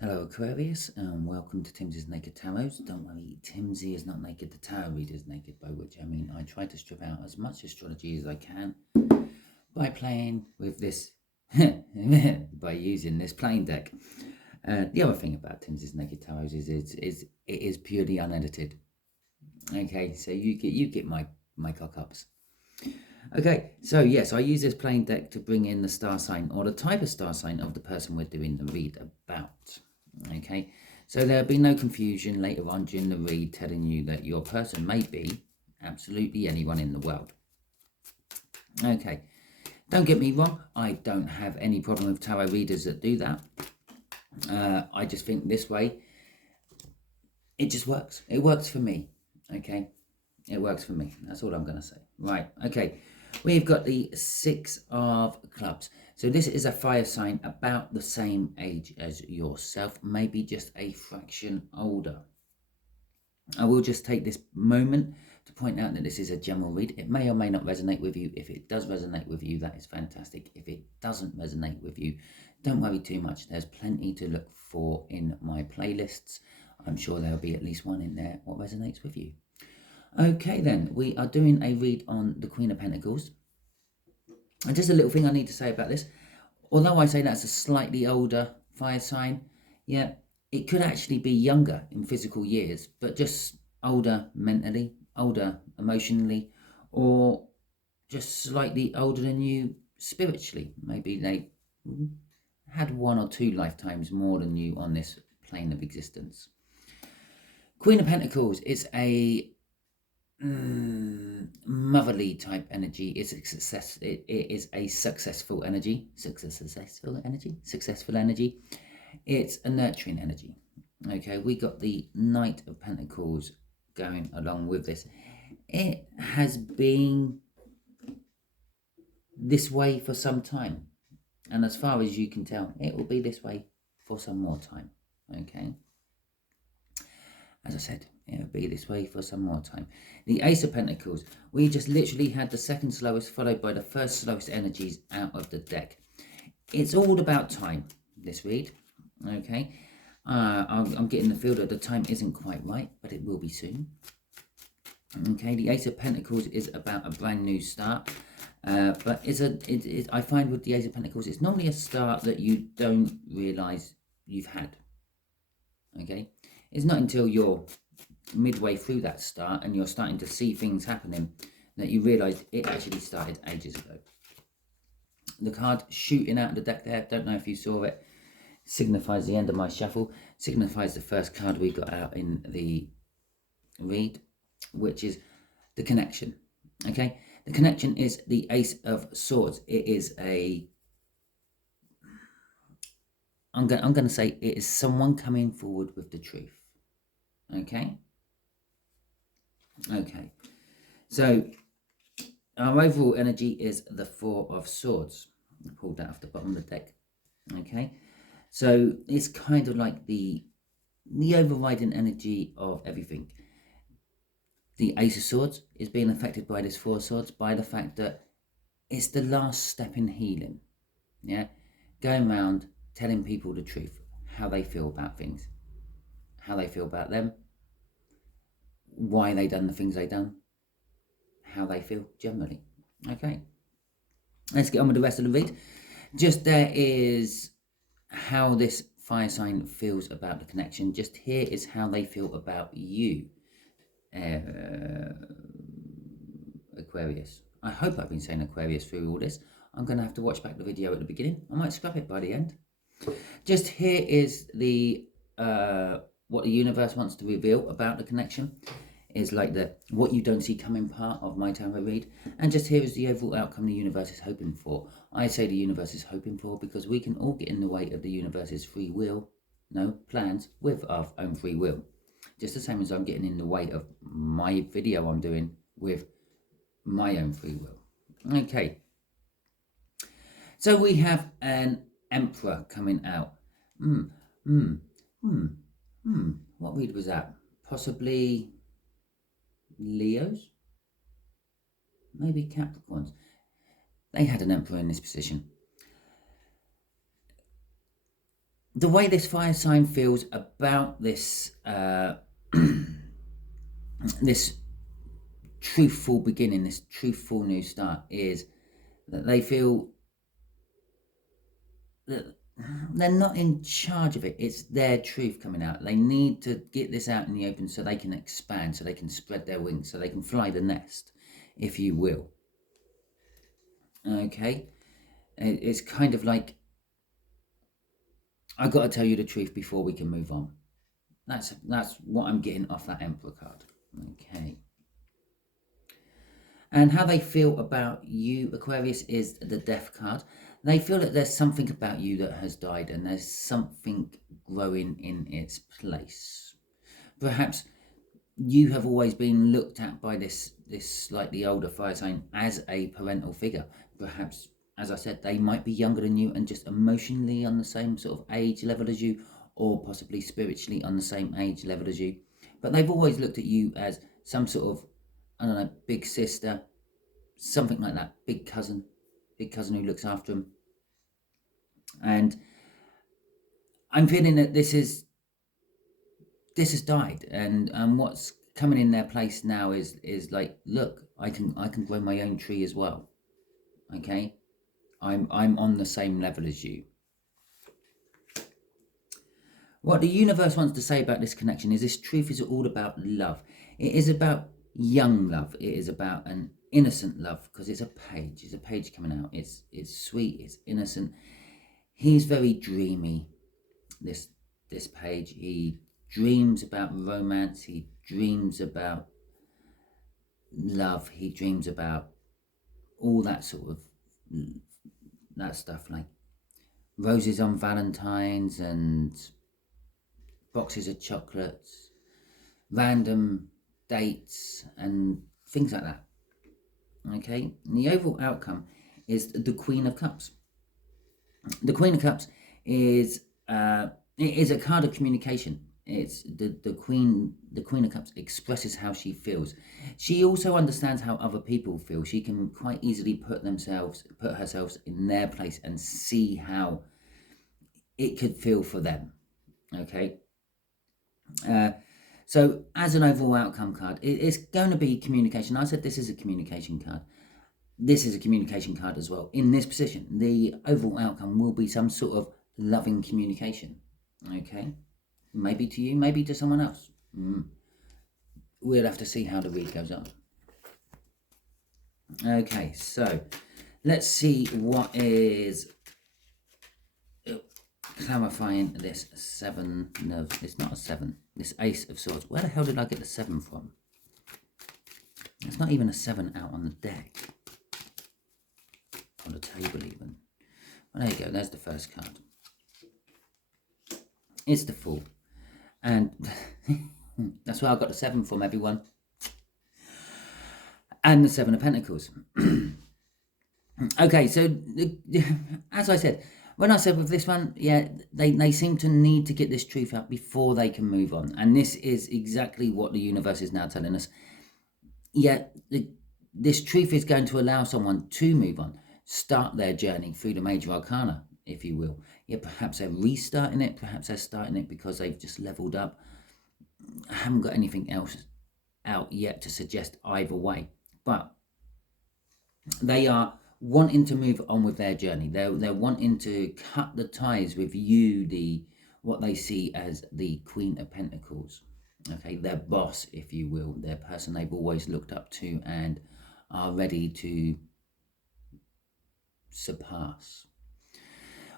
Hello Aquarius and welcome to Timsy's Naked Tarot. Don't worry, Timsy is not naked, the tarot reader is naked, by which I mean I try to strip out as much astrology as I can by playing with this, by using this playing deck. The other thing about Timsy's Naked Tarot is it is purely unedited. Okay, so you get my cock ups. Okay, so yes, I use this playing deck to bring in the star sign or the type of star sign of the person we're doing the read about. Okay, so there'll be no confusion later on during the read telling you that your person may be absolutely anyone in the world. Okay, don't get me wrong, I don't have any problem with tarot readers that do that. I just think this way, it just works. It works for me. Okay, it works for me. That's all I'm going to say. Right, okay. We've got the Six of Clubs. So this is a fire sign about the same age as yourself, maybe just a fraction older. I will just take this moment to point out that this is a general read. It may or may not resonate with you. If it does resonate with you, that is fantastic. If it doesn't resonate with you, don't worry too much. There's plenty to look for in my playlists. I'm sure there'll be at least one in there what resonates with you. Okay then, we are doing a read on the Queen of Pentacles. And just a little thing I need to say about this. Although I say that's a slightly older fire sign, yeah, it could actually be younger in physical years, but just older mentally, older emotionally, or just slightly older than you spiritually. Maybe they had one or two lifetimes more than you on this plane of existence. Queen of Pentacles is a motherly type energy. It's a success. It is a successful energy. Successful energy. It's a nurturing energy. Okay, we got the Knight of Pentacles going along with this. It has been this way for some time, and as far as you can tell, it will be this way for some more time. Okay, as I said, it'll be this way for some more time. The Ace of Pentacles, we just literally had the second slowest followed by the first slowest energies out of the deck. It's all about time, this read. Okay, I'm getting the feel that the time isn't quite right, but it will be soon. Okay, the Ace of Pentacles is about a brand new start, but I find with the Ace of Pentacles, it's normally a start that you don't realise you've had. Okay, it's not until you're midway through that start and you're starting to see things happening that you realise it actually started ages ago. The card shooting out of the deck there, don't know if you saw it, signifies the end of my shuffle, signifies the first card we got out in the read, which is the connection. Okay, the connection is the Ace of Swords. It is a I'm going to say it is someone coming forward with the truth. Okay, so our overall energy is the Four of Swords. I pulled that off the bottom of the deck. Okay, so it's kind of like the overriding energy of everything. The Ace of Swords is being affected by this Four of Swords by the fact that it's the last step in healing. Yeah, going around telling people the truth, how they feel about things, how they feel about them, why they done the things they done, how they feel generally. Okay, let's get on with the rest of the read. Just there is how this fire sign feels about the connection. Just here is how they feel about you, Aquarius. I hope I've been saying Aquarius through all this. I'm going to have to watch back the video at the beginning. I might scrap it by the end. Just here is the what the universe wants to reveal about the connection. Is like the what you don't see coming part of my tarot read. And just here is the overall outcome the universe is hoping for. I say the universe is hoping for because we can all get in the way of the universe's free will, plans with our own free will. Just the same as I'm getting in the way of my video I'm doing with my own free will. Okay. So we have an Emperor coming out. What read was that? Possibly Leos? Maybe Capricorns. They had an Emperor in this position. the way this fire sign feels about this this truthful beginning, this truthful new start, is that they feel that they're not in charge of it. It's their truth coming out. They need to get this out in the open so they can expand, so they can spread their wings, so they can fly the nest, if you will. Okay? It's kind of like, I've got to tell you the truth before we can move on. That's what I'm getting off that Emperor card. Okay. And how they feel about you, Aquarius, is the Death card. They feel that there's something about you that has died and there's something growing in its place. Perhaps you have always been looked at by this slightly older fire sign as a parental figure. Perhaps, as I said, they might be younger than you and just emotionally on the same sort of age level as you, or possibly spiritually on the same age level as you. But they've always looked at you as some sort of, I don't know, big sister, something like that, big cousin who looks after them. And I'm feeling that this has died, and what's coming in their place now is like, look, I can grow my own tree as well. Okay, I'm on the same level as you. What the universe wants to say about this connection is this truth is all about love. It is about young love. It is about an innocent love, because it's a page. It's a page coming out. It's sweet. It's innocent. He's very dreamy. This page. He dreams about romance. He dreams about love. He dreams about all that sort of that stuff, like roses on Valentine's and boxes of chocolates, random dates and things like that. Okay, and the overall outcome is the Queen of Cups. The Queen of Cups is it is a card of communication. It's the Queen of Cups expresses how she feels. She also understands how other people feel. She can quite easily put herself in their place and see how it could feel for them. Okay. So as an overall outcome card, it's going to be communication. I said this is a communication card. This is a communication card as well. In this position, the overall outcome will be some sort of loving communication. Okay, maybe to you, maybe to someone else. We'll have to see how the read goes on. Okay, so let's see what is clarifying this seven. No, it's not a seven. This Ace of Swords. Where the hell did I get the 7 from? It's not even a 7 out on the deck. On the table even. Well, there you go. There's the first card. It's the Fool. And that's where I got the 7 from, everyone. And the 7 of Pentacles. Okay, so as I said, when I said with this one, yeah, they seem to need to get this truth out before they can move on. And this is exactly what the universe is now telling us. Yeah, this truth is going to allow someone to move on, start their journey through the major arcana, if you will. Yeah, perhaps they're restarting it, perhaps they're starting it because they've just leveled up. I haven't got anything else out yet to suggest either way. But they are wanting to move on with their journey. They're wanting to cut the ties with you, what they see as the Queen of Pentacles. Okay, their boss, if you will, their person they've always looked up to and are ready to surpass.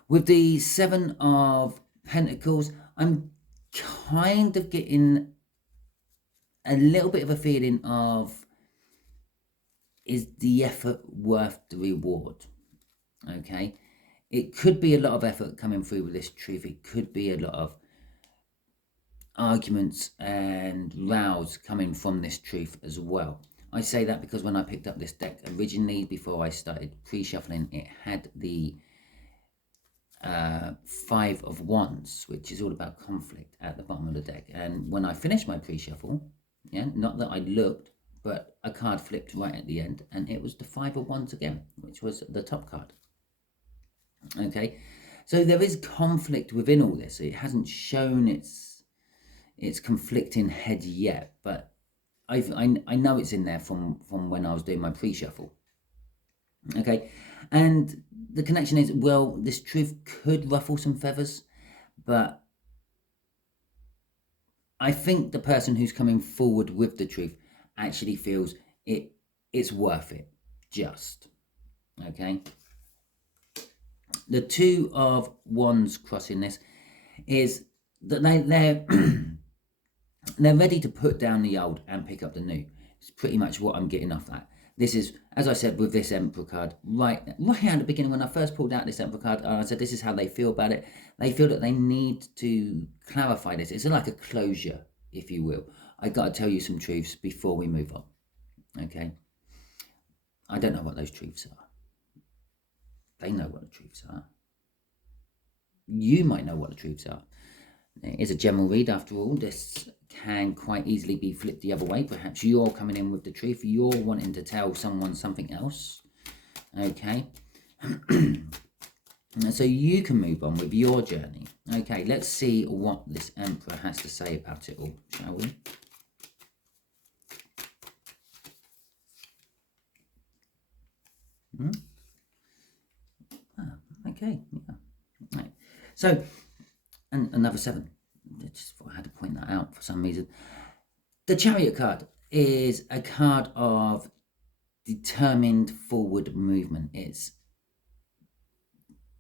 With the 7 of Pentacles, I'm kind of getting a little bit of a feeling of, is the effort worth the reward? Okay, it could be a lot of effort coming through with this truth. It could be a lot of arguments and rows coming from this truth as well. I say that because when I picked up this deck originally, before I started pre-shuffling, it had the 5 of Wands, which is all about conflict, at the bottom of the deck. And when I finished my pre-shuffle, yeah, not that I looked, but a card flipped right at the end, and it was the 5 of Wands again, which was the top card. Okay, So there is conflict within all this. It hasn't shown its conflicting head yet, but I know it's in there from when I was doing my pre-shuffle. Okay, and the connection is, well, this truth could ruffle some feathers, but I think the person who's coming forward with the truth actually feels it's worth it, just. Okay. The Two of Wands crossing this is that they're they're ready to put down the old and pick up the new. It's pretty much what I'm getting off that. This is, as I said, with this Emperor card, right at the beginning when I first pulled out this Emperor card, I said this is how they feel about it. They feel that they need to clarify this. It's like a closure, if you will. I got to tell you some truths before we move on. Okay. I don't know what those truths are. They know what the truths are. You might know what the truths are. It is a general read after all. This can quite easily be flipped the other way. Perhaps you're coming in with the truth. You're wanting to tell someone something else. Okay. So you can move on with your journey. Okay, let's see what this Emperor has to say about it all, shall we? Okay, yeah. Right. So, and another 7. I just thought I had to point that out for some reason. The Chariot card is a card of determined forward movement. It's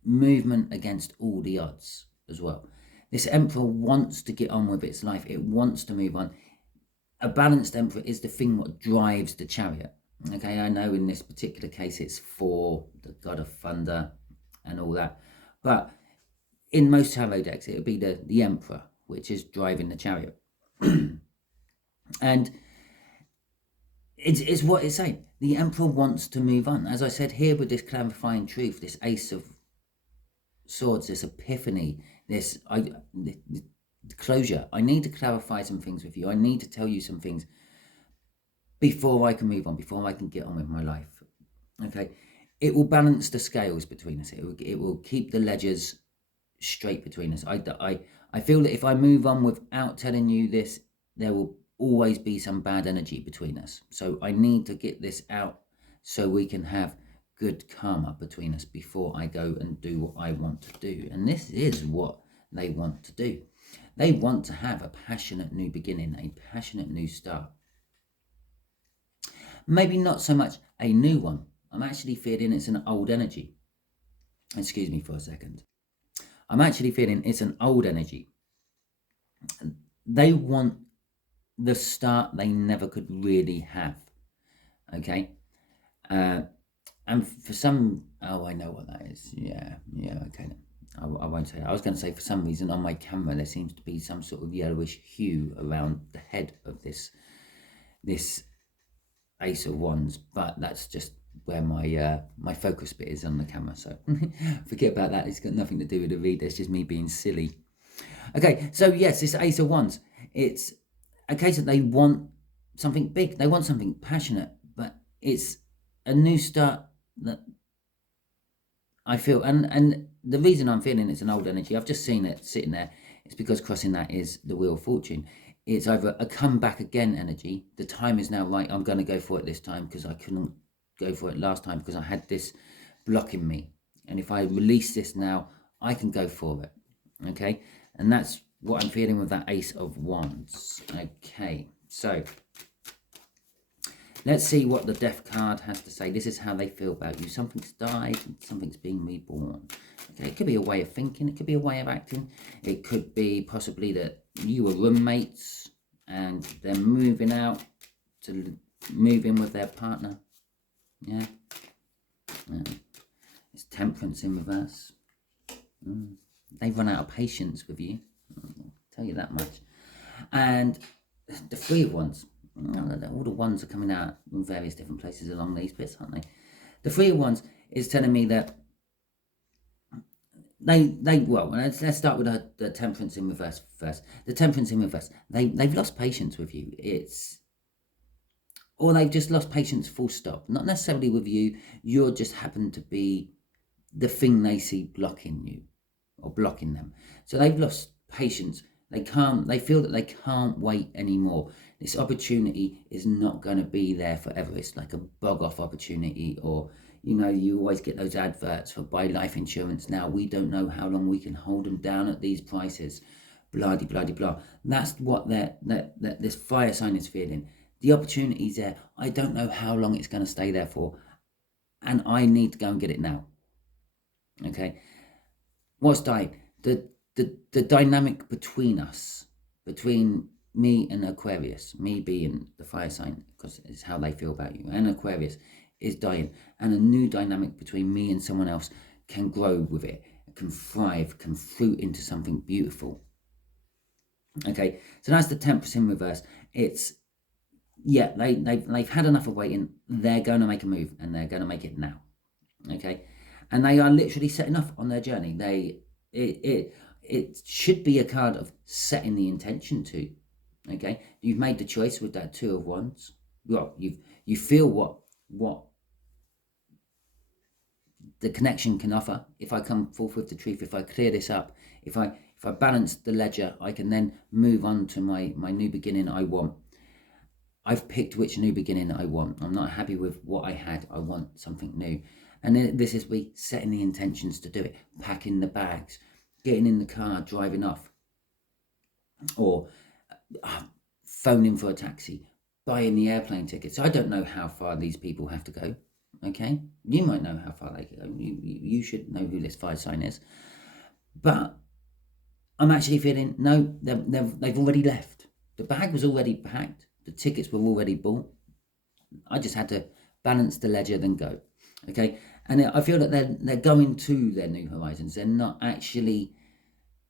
movement against all the odds as well. This Emperor wants to get on with its life. It wants to move on. A balanced Emperor is the thing what drives the Chariot. Okay, I know in this particular case it's for the God of Thunder and all that, but in most tarot decks it would be the Emperor which is driving the Chariot. And it's what it's saying. The Emperor wants to move on. As I said here with this clarifying truth, this Ace of Swords, this epiphany, this closure. I need to clarify some things with you. I need to tell you some things before I can move on, before I can get on with my life. Okay, it will balance the scales between us. It will keep the ledgers straight between us. I feel that if I move on without telling you this, there will always be some bad energy between us. So I need to get this out so we can have good karma between us before I go and do what I want to do. And this is what they want to do. They want to have a passionate new beginning, a passionate new start. Maybe not so much a new one. I'm actually feeling it's an old energy. Excuse me for a second. I'm actually feeling it's an old energy. They want the start they never could really have. Okay? And for some, I know what that is. Yeah, okay. I won't say that. I was going to say for some reason on my camera there seems to be some sort of yellowish hue around the head of this Ace of Wands, but that's just where my focus bit is on the camera, so forget about that. It's got nothing to do with the read. It's just me being silly. Okay, so yes, this Ace of Wands, it's a case that they want something big, they want something passionate, but it's a new start that I feel, and the reason I'm feeling it's an old energy, I've just seen it sitting there, it's because crossing that is the Wheel of Fortune. It's either a come back again energy. The time is now right. I'm going to go for it this time because I couldn't go for it last time because I had this blocking me. And if I release this now, I can go for it. Okay. And that's what I'm feeling with that Ace of Wands. Okay. So let's see what the Death card has to say. This is how they feel about you. Something's died. Something's being reborn. Okay. It could be a way of thinking. It could be a way of acting. It could be possibly that you were roommates and they're moving out to move in with their partner. Yeah. It's Temperance in reverse. They've run out of patience with you. I'll tell you that much. And the Three of Wands. All the wands are coming out in various different places along these bits, aren't they? The Three of Wands is telling me that well, let's start with the Temperance in reverse first. The Temperance in reverse, they've lost patience with you. Or they've just lost patience full stop. Not necessarily with you. You're just happen to be the thing they see blocking you. or blocking them. So they've lost patience. They feel that they can't wait anymore. This opportunity is not going to be there forever. It's like a bug off opportunity, or, you always get those adverts for buy life insurance now. We don't know how long we can hold them down at these prices. Blah, blah, blah, blah. That's what this fire sign is feeling. The opportunity's there. I don't know how long it's going to stay there for, and I need to go and get it now. Okay. What's dying? The dynamic between us, between me and Aquarius, me being the fire sign, because it's how they feel about you, and Aquarius is dying, and a new dynamic between me and someone else can grow with it, can thrive, can fruit into something beautiful. Okay, so that's the Temperance in reverse. It's, yeah, they've had enough of waiting. They're going to make a move, and they're going to make it now. Okay, and they are literally setting off on their journey. It should be a card of setting the intention to. Okay, you've made the choice with that Two of Wands. Well, you feel what the connection can offer. If I come forth with the truth, if I clear this up, if I balance the ledger, I can then move on to my new beginning I want. I've picked which new beginning I want. I'm not happy with what I had. I want something new. And then this is we setting the intentions to do it, packing the bags, getting in the car, driving off, or phoning for a taxi, buying the airplane tickets. I don't know how far these people have to go. Okay, you might know how far they can go. You should know who this fire sign is. But I'm actually feeling, no, they've already left. The bag was already packed. The tickets were already bought. I just had to balance the ledger, then go. Okay, and I feel that they're going to their new horizons. They're not actually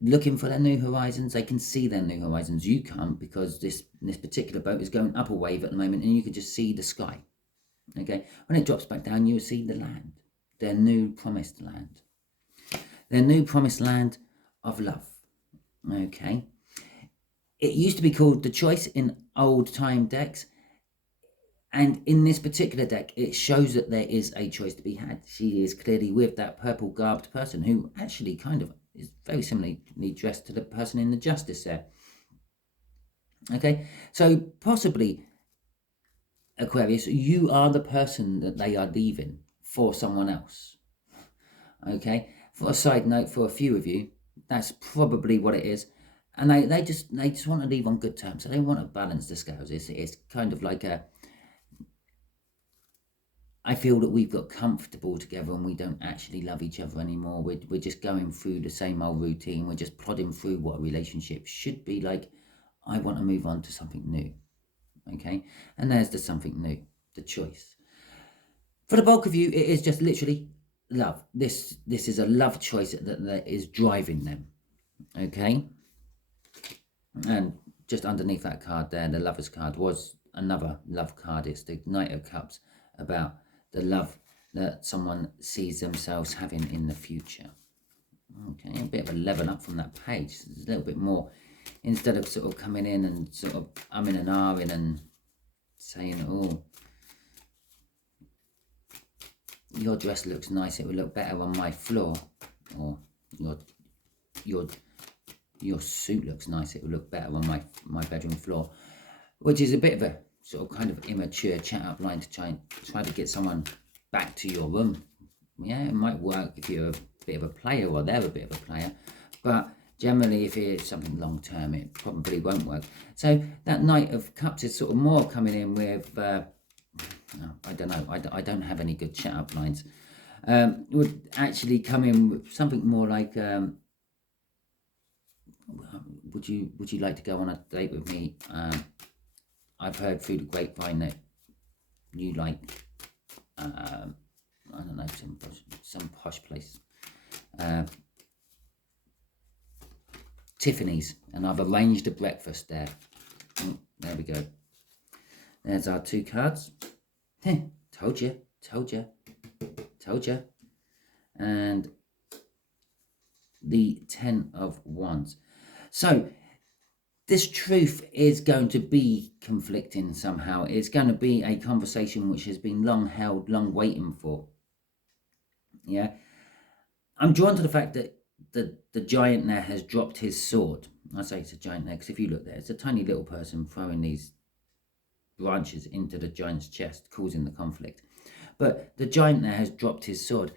looking for their new horizons. They can see their new horizons. You can't, because this particular boat is going up a wave at the moment, and you can just see the sky. Okay, when it drops back down, you will see the land, their new promised land, their new promised land of love. Okay, it used to be called the Choice in old time decks, and in this particular deck it shows that there is a choice to be had. She is clearly with that purple garbed person, who actually kind of is very similarly dressed to the person in the Justice there. Okay, so possibly, Aquarius, you are the person that they are leaving for someone else. Okay, for a side note, for a few of you, that's probably what it is. And they just want to leave on good terms. So they want to balance the scales. It's kind of like I feel that we've got comfortable together and we don't actually love each other anymore. We're just going through the same old routine. We're just plodding through what a relationship should be like. I want to move on to something new. Okay, and there's the something new, the choice. For the bulk of you, it is just literally love. This is a love choice that is driving them. Okay, and just underneath that card there, the Lover's card, was another love card. It's the Knight of Cups, about the love that someone sees themselves having in the future. Okay, a bit of a level up from that page. There's a little bit more, instead of sort of coming in and sort of umming and ahhing and saying, oh, your dress looks nice, it would look better on my floor, or your suit looks nice, it would look better on my bedroom floor, which is a bit of a sort of kind of immature chat up line to try to get someone back to your room. Yeah, it might work if you're a bit of a player, or they're a bit of a player, but generally if it's something long term, it probably won't work. So that Knight of Cups is sort of more coming in with I don't know, I don't have any good chat up lines. Would actually come in with something more like would you like to go on a date with me? I've heard through the grapevine that you like I don't know, some posh place, Tiffany's, and I've arranged a breakfast there. There we go. There's our two cards. Told you. And the 10 of Wands. So this truth is going to be conflicting somehow. It's going to be a conversation which has been long held, long waiting for. Yeah. I'm drawn to the fact that the giant there has dropped his sword. I say it's a giant there because if you look there, it's a tiny little person throwing these branches into the giant's chest, causing the conflict. But the giant there has dropped his sword.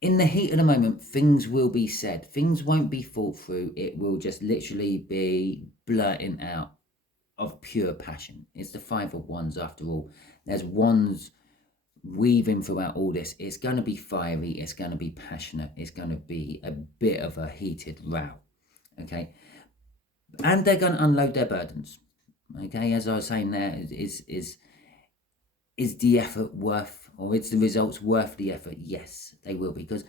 In the heat of the moment, things will be said. Things won't be thought through. It will just literally be blurting out of pure passion. It's the Five of Wands after all. There's wands weaving throughout all this. It's going to be fiery. It's going to be passionate. It's going to be a bit of a heated row. Okay. And they're going to unload their burdens. Okay. As I was saying there, is the effort worth, or is the results worth the effort? Yes, they will be, because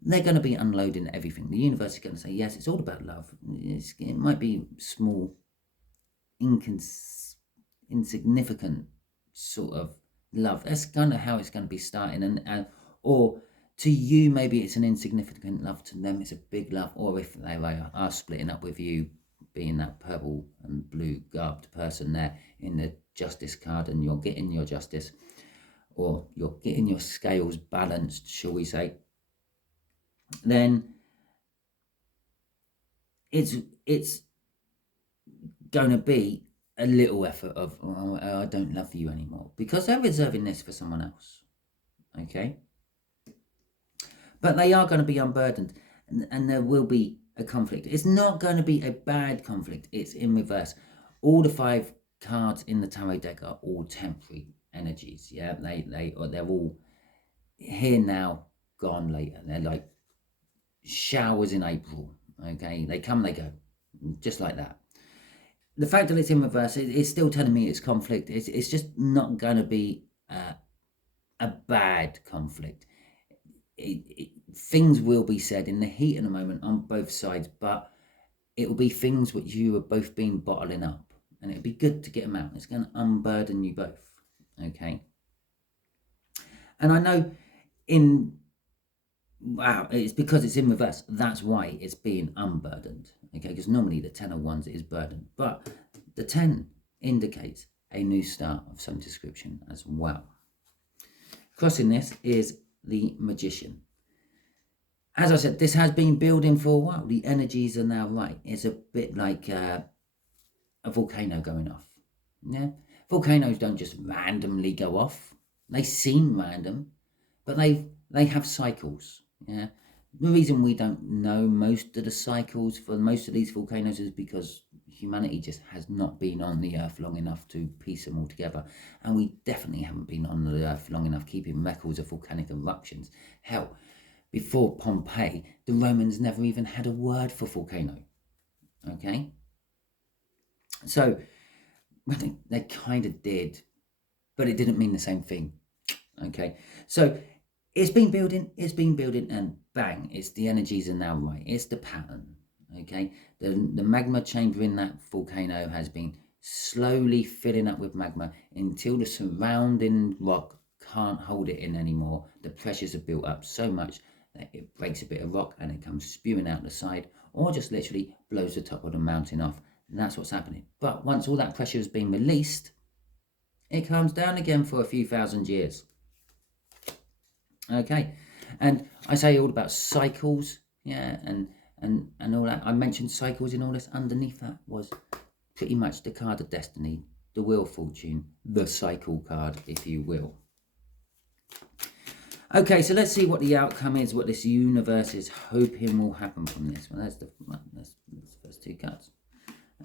they're going to be unloading everything. The universe is going to say, yes, it's all about love. It might be small, insignificant sort of love. That's kind of how it's going to be starting. And or to you, maybe it's an insignificant love. To them, it's a big love. Or if they are splitting up with you, being that purple and blue garbed person there in the Justice card, and you're getting your justice, or you're getting your scales balanced, shall we say, then it's going to be a little effort of, oh, I don't love you anymore, because they're reserving this for someone else. Okay, but they are going to be unburdened, and there will be a conflict. It's not going to be a bad conflict. It's in reverse. All the 5 cards in the tarot deck are all temporary energies. Yeah, they're all here now, gone later. They're like showers in April. Okay, they come, they go, just like that. The fact that it's in reverse, it's still telling me it's conflict. It's just not going to be a bad conflict. Things will be said in the heat of the moment on both sides, but it will be things which you have both been bottling up, and it'll be good to get them out. It's going to unburden you both. Okay. And I know it's because it's in reverse. That's why it's being unburdened. Okay, because normally the 10 of Wands is burdened, but the 10 indicates a new start of some description as well. Crossing this is the Magician. As I said, this has been building for a while. The energies are now right. It's a bit like a volcano going off. Yeah, volcanoes don't just randomly go off. They seem random, but they have cycles. Yeah, the reason we don't know most of the cycles for most of these volcanoes is because humanity just has not been on the earth long enough to piece them all together, and we definitely haven't been on the earth long enough keeping records of volcanic eruptions. Hell, before Pompeii, the Romans never even had a word for volcano. Okay, so they kind of did, but it didn't mean the same thing. Okay, so it's been building, and bang, it's the energies are now right. It's the pattern. Okay, the magma chamber in that volcano has been slowly filling up with magma until the surrounding rock can't hold it in anymore. The pressures have built up so much that it breaks a bit of rock and it comes spewing out the side, or just literally blows the top of the mountain off. And that's what's happening. But once all that pressure has been released, it comes down again for a few thousand years. Okay, and I say all about cycles, yeah, and all that. I mentioned cycles in all this. Underneath that was pretty much the card of destiny, the Wheel of Fortune, the cycle card, if you will. Okay, so let's see what the outcome is, what this universe is hoping will happen from this. Well, that's the first 2 cards.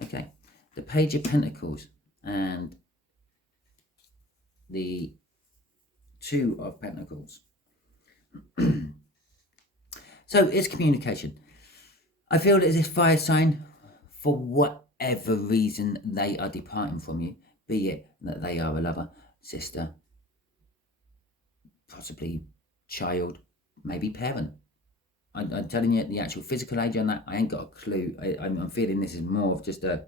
Okay, the Page of Pentacles and the 2 of Pentacles. So it's communication. I feel that this fire sign, for whatever reason they are departing from you, be it that they are a lover, sister, possibly child, maybe parent. I'm telling you the actual physical age on that, I ain't got a clue. I'm feeling this is more of just an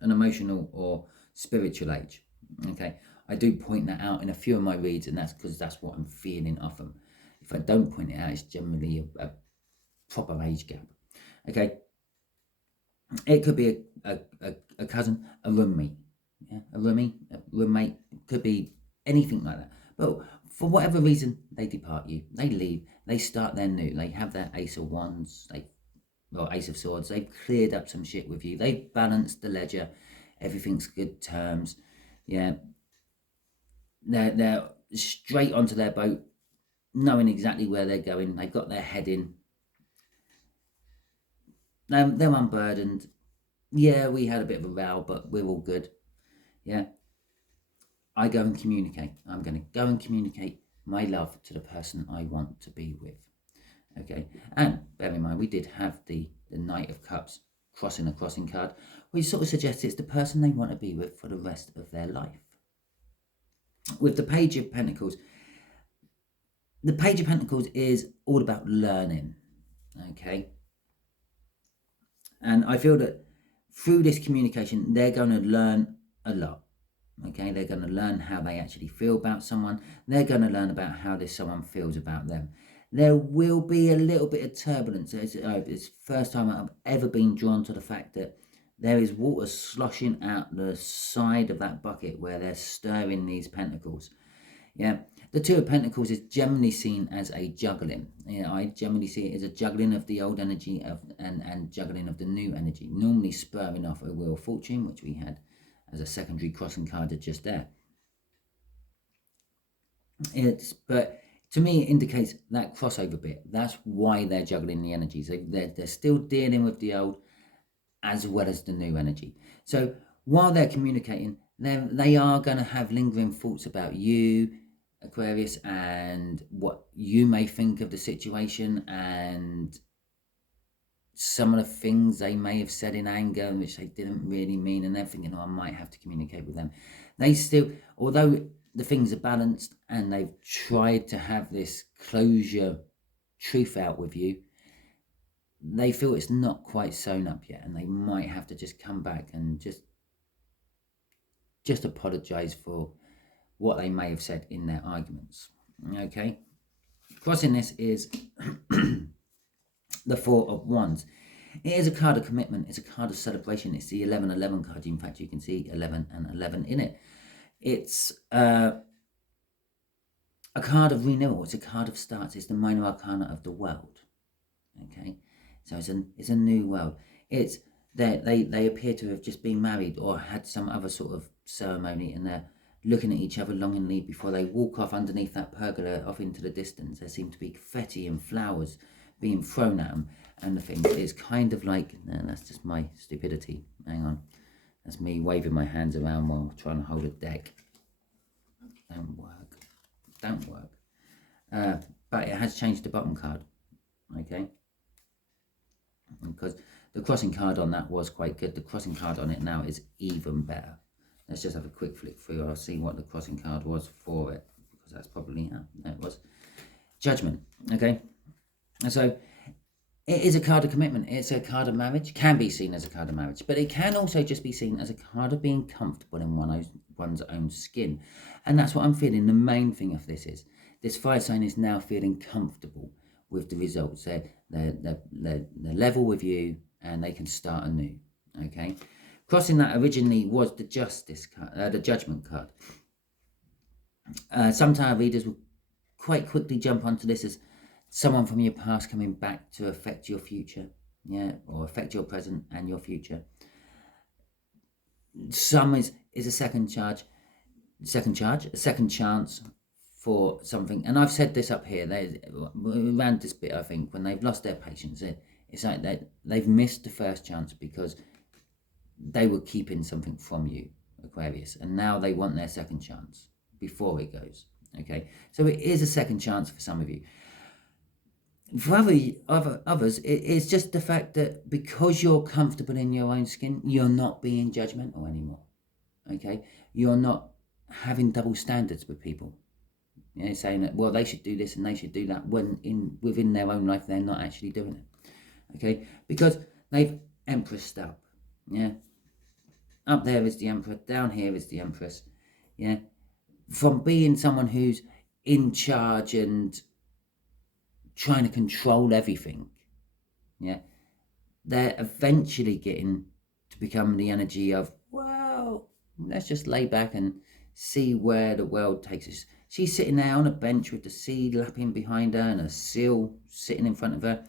emotional or spiritual age. Okay, I do point that out in a few of my reads, and that's because that's what I'm feeling off them. If I don't point it out, it's generally a proper age gap. Okay, it could be a cousin, a roommate, yeah, a roommate, could be anything like that. But for whatever reason, they depart you. They leave. They start their new. They have their Ace of Wands. Or Ace of Swords. They've cleared up some shit with you. They've balanced the ledger. Everything's good terms. Yeah. They're straight onto their boat, knowing exactly where they're going. They've got their head in. They're unburdened. Yeah, we had a bit of a row, but we're all good. Yeah. I go and communicate. I'm going to go and communicate my love to the person I want to be with. Okay. And bear in mind, we did have the Knight of Cups crossing a crossing card, which sort of suggests it's the person they want to be with for the rest of their life. With the Page of Pentacles, the Page of Pentacles is all about learning. Okay. And I feel that through this communication, they're going to learn a lot. Okay, they're going to learn how they actually feel about someone. They're going to learn about how this someone feels about them. There will be a little bit of turbulence. It's the first time I've ever been drawn to the fact that there is water sloshing out the side of that bucket where they're stirring these pentacles. Yeah, the Two of Pentacles is generally seen as a juggling. Yeah, I generally see it as a juggling of the old energy and juggling of the new energy, normally spurring off a Wheel of Fortune, which we had as a secondary crossing card just there. But to me, it indicates that crossover bit. That's why they're juggling the energies. They're still dealing with the old as well as the new energy. So while they're communicating, they are going to have lingering thoughts about you, Aquarius, and what you may think of the situation, and some of the things they may have said in anger, which they didn't really mean, and they're thinking, oh, I might have to communicate with them. They still, although the things are balanced and they've tried to have this closure truth out with you, they feel it's not quite sewn up yet, and they might have to just come back and just apologize for what they may have said in their arguments. Okay, crossing this is the Four of Wands. It is a card of commitment. It's a card of celebration. It's the 11-11 card. In fact, you can see 11 and 11 in it. It's a card of renewal. It's a card of starts. It's the minor arcana of the world. Okay, so it's a new world. It's they appear to have just been married or had some other sort of ceremony, and they're looking at each other longingly before they walk off underneath that pergola off into the distance. There seem to be confetti and flowers being thrown at them, and the thing is kind of like, no, that's just my stupidity. Hang on, that's me waving my hands around while trying to hold a deck. Don't work. But it has changed the bottom card. Okay, because the crossing card on that was quite good. The crossing card on it now is even better. Let's just have a quick flick through. I'll see what the crossing card was for it, because that's probably, no, it was Judgment. Okay, and so it is a card of commitment. It's a card of marriage. Can be seen as a card of marriage, but it can also just be seen as a card of being comfortable in one's own skin. And that's what I'm feeling. The main thing of this is this fire sign is now feeling comfortable with the results. They're level with you, and they can start anew. Okay, crossing that originally was the Justice card, the Judgment card. Some tarot readers will quite quickly jump onto this as someone from your past coming back to affect your future, yeah, or affect your present and your future. Some is a second chance for something. And I've said this up here, around this bit, I think, when they've lost their patience, it's like they've missed the first chance because they were keeping something from you, Aquarius, and now they want their second chance before it goes. Okay, so it is a second chance for some of you. For others, it's just the fact that because you're comfortable in your own skin, you're not being judgmental anymore. Okay, you're not having double standards with people. You know, saying that, well, they should do this and they should do that, when within their own life they're not actually doing it. Okay, because they've empressed up. Yeah, up there is the Emperor, down here is the Empress. Yeah, from being someone who's in charge and trying to control everything, yeah, they're eventually getting to become the energy of, well, let's just lay back and see where the world takes us. She's sitting there on a bench with the sea lapping behind her and a seal sitting in front of her,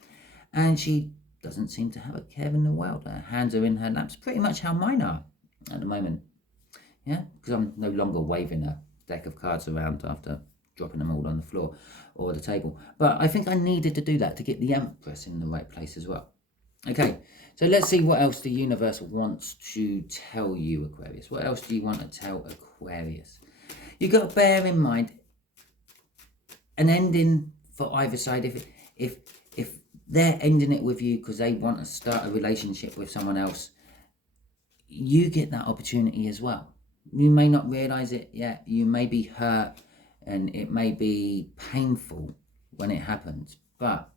and she doesn't seem to have a care in the world. Her hands are in her laps, pretty much how mine are at the moment. Yeah, because I'm no longer waving a deck of cards around after dropping them all on the floor or the table. But I think I needed to do that to get the Empress in the right place as well. Okay, so let's see what else the universe wants to tell you, Aquarius. What else do you want to tell Aquarius? You've got to bear in mind an ending for either side. If they're ending it with you because they want to start a relationship with someone else, you get that opportunity as well. You may not realize it yet. You may be hurt and it may be painful when it happens, but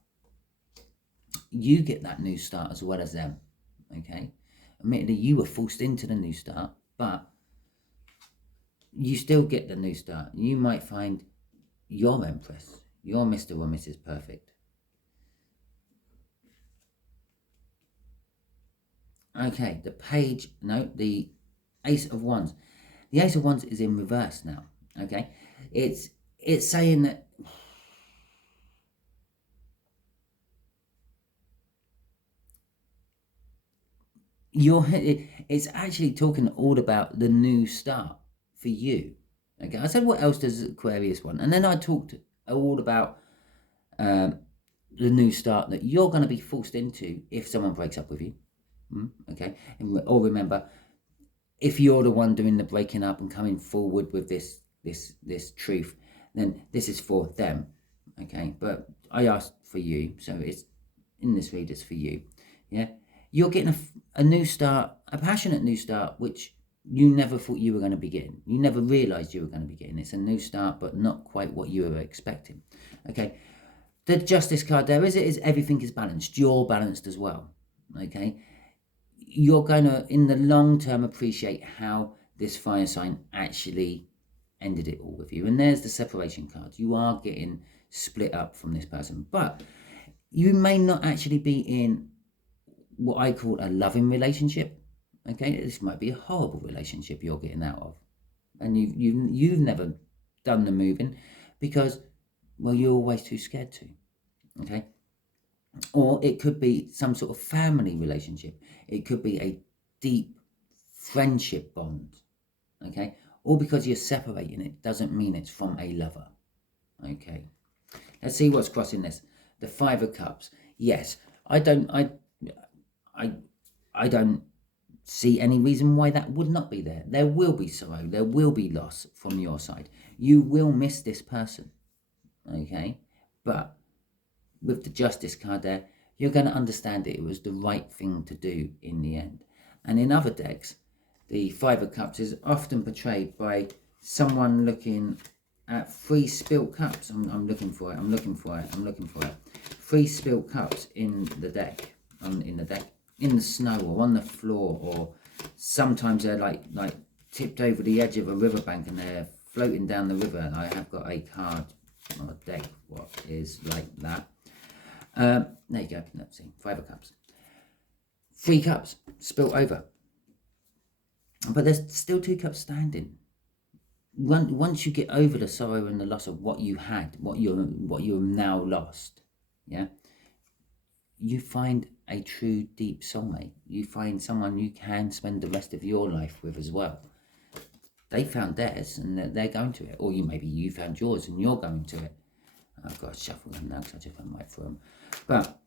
you get that new start as well as them. Okay, admittedly you were forced into the new start, but you still get the new start. You might find your Empress, your Mr. or Mrs. Perfect. Okay, the Ace of Wands. The Ace of Wands is in reverse now. Okay, it's saying that it's actually talking all about the new start for you. Okay, I said what else does Aquarius want, and then I talked all about the new start that you're going to be forced into if someone breaks up with you. Okay, or remember, if you're the one doing the breaking up and coming forward with this truth, then this is for them. Okay, but I asked for you, so it's in this read, it's for you. Yeah, you're getting a new start, a passionate new start, which you never thought you were going to be getting. You never realized you were going to be getting. It's a new start, but not quite what you were expecting. Okay, the Justice card there is everything is balanced. You're balanced as well. Okay, you're going to, in the long term, appreciate how this fire sign actually ended it all with you. And there's the separation card. You are getting split up from this person, but you may not actually be in what I call a loving relationship. Okay, this might be a horrible relationship you're getting out of, and you've never done the moving because, well, you're always too scared to. Okay, or it could be some sort of family relationship. It could be a deep friendship bond. Okay, all because you're separating it doesn't mean it's from a lover. Okay, let's see what's crossing this. The Five of Cups. Yes, I don't see any reason why that would not be there. There will be sorrow, there will be loss from your side. You will miss this person. Okay, but with the Justice card there, you're going to understand it was the right thing to do in the end. And in other decks, the Five of Cups is often portrayed by someone looking at 3 spilt cups. I'm looking for it. 3 spilt cups in the deck, in the snow or on the floor, or sometimes they're like tipped over the edge of a riverbank and they're floating down the river. I have got a card or a deck what is like that. There you go. Let's see. 5 of Cups. 3 cups spilt over. But there's still 2 cups standing. Once you get over the sorrow and the loss of what you had, what you've now lost, yeah, you find a true deep soulmate. You find someone you can spend the rest of your life with as well. They found theirs and they're going to it, or maybe you found yours and you're going to it. I've got to shuffle them now because I just went right through them. But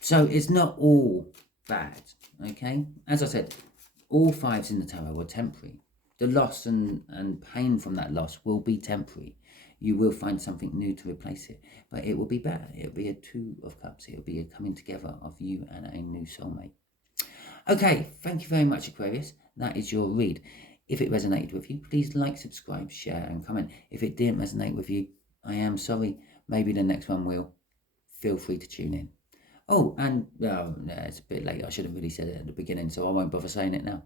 so it's not all bad, okay? As I said, all 5s in the tarot are temporary. The loss and pain from that loss will be temporary. You will find something new to replace it, but it will be better. It'll be a 2 of Cups. It'll be a coming together of you and a new soulmate. Okay, thank you very much, Aquarius. That is your read. If it resonated with you, please like, subscribe, share, and comment. If it didn't resonate with you, I am sorry. Maybe the next one will. Feel free to tune in. Oh, and it's a bit late. I should have really said it at the beginning, so I won't bother saying it now.